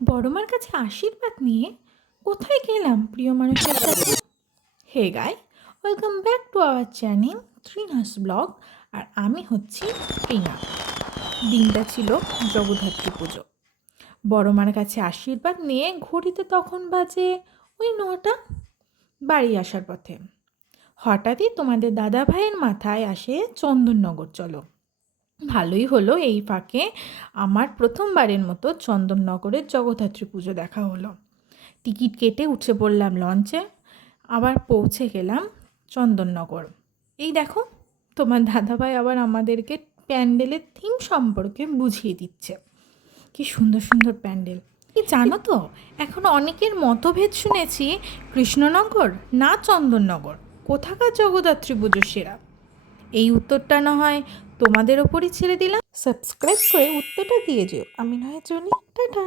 বড়মার কাছে আশীর্বাদ নিয়ে কোথায় গেলাম প্রিয় মানুষের কাছে। Hey guys, welcome back to our channel Trina's blog. আর আমি হচ্ছি ত্রিনা। দিনটা ছিল জগদ্ধাত্রী পুজো। বড়মার কাছে আশীর্বাদ নিয়ে ঘড়িতে তখন বাজে ওই 9টা। বাড়ি আসার পথে হঠাৎই তোমাদের দাদা ভাইয়ের মাথায় আসে চন্দননগর চলো। ভালোই হলো, এই ফাঁকে আমার প্রথমবারের মতো চন্দননগরের জগদ্ধাত্রী পুজো দেখা হলো। টিকিট কেটে উঠে পড়লাম লঞ্চে, আবার পৌঁছে গেলাম চন্দননগর। এই দেখো, তোমার দাদাভাই আবার আমাদেরকে প্যান্ডেলের থিম সম্পর্কে বুঝিয়ে দিচ্ছে। কি সুন্দর সুন্দর প্যান্ডেল! কি জানো তো, এখন অনেকের মতভেদ শুনেছি, কৃষ্ণনগর না চন্দননগর, কোথাকার জগদ্ধাত্রী পুজো সেরা। এই উত্তরটা না হয় তোমাদের ওপরই ছেড়ে দিলাম। সাবস্ক্রাইব করে উত্তরটা দিয়ে যেও। আমি না হয় চলি, টাটা।